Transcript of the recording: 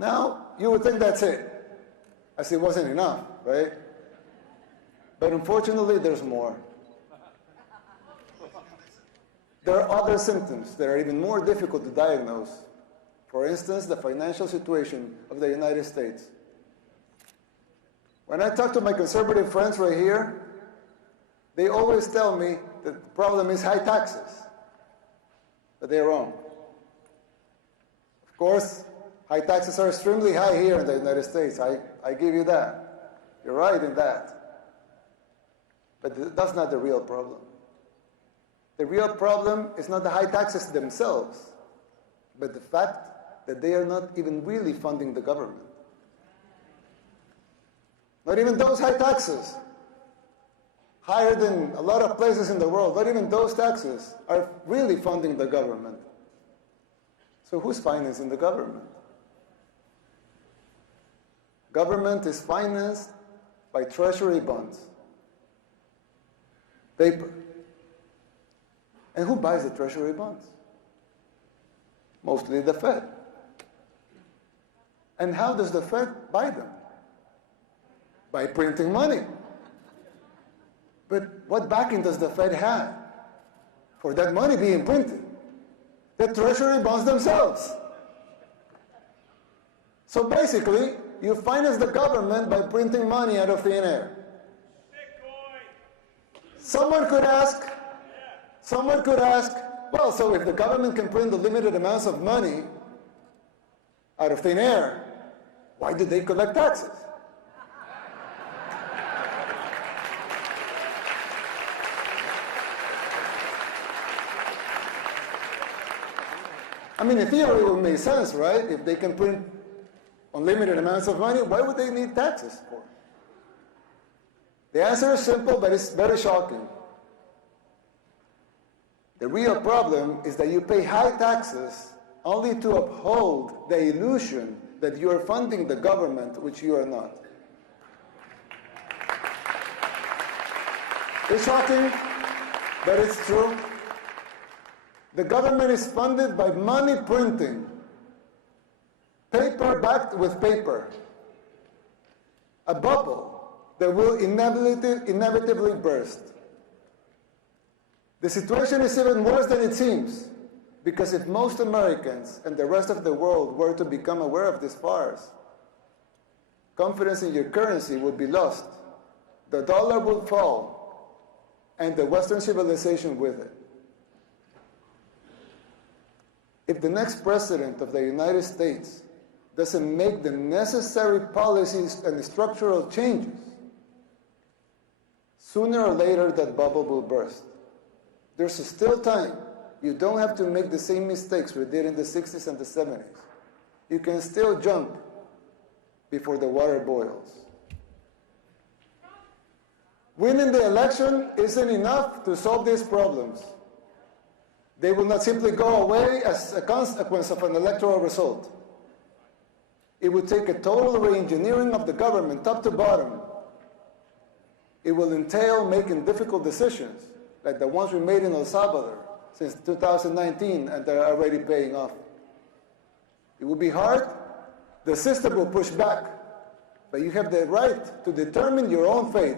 Now, you would think that's it, as it wasn't enough, right? But unfortunately, there's more. There are other symptoms that are even more difficult to diagnose. For instance, the financial situation of the United States. When I talk to my conservative friends right here, they always tell me that the problem is high taxes. But they're wrong. Of course, high taxes are extremely high here in the United States. I give you that. You're right in that. But that's not the real problem. The real problem is not the high taxes themselves, but the fact that they are not even really funding the government. Not even those high taxes, higher than a lot of places in the world, not even those taxes are really funding the government. So who's financing the government? Government is financed by treasury bonds, paper. And who buys the treasury bonds? Mostly the Fed. And how does the Fed buy them? By printing money. But what backing does the Fed have for that money being printed? The treasury bonds themselves. So basically, you finance the government by printing money out of thin air. Someone could ask, well, so if the government can print the limited amounts of money out of thin air, why do they collect taxes? I mean, in theory, it would make sense, right? If they can print unlimited amounts of money, why would they need taxes for? The answer is simple, but it's very shocking. The real problem is that you pay high taxes only to uphold the illusion that you are funding the government, which you are not. It's shocking, but it's true. The government is funded by money printing, paper backed with paper, a bubble that will inevitably burst. The situation is even worse than it seems, because if most Americans and the rest of the world were to become aware of this farce, confidence in your currency would be lost, the dollar would fall, and the Western civilization with it. If the next president of the United States doesn't make the necessary policies and structural changes, sooner or later that bubble will burst. There's still time. You don't have to make the same mistakes we did in the 60s and the 70s. You can still jump before the water boils. Winning the election isn't enough to solve these problems. They will not simply go away as a consequence of an electoral result. It would take a total re-engineering of the government, top to bottom. It will entail making difficult decisions, like the ones we made in El Salvador since 2019, and they're already paying off. It will be hard. The system will push back, but you have the right to determine your own fate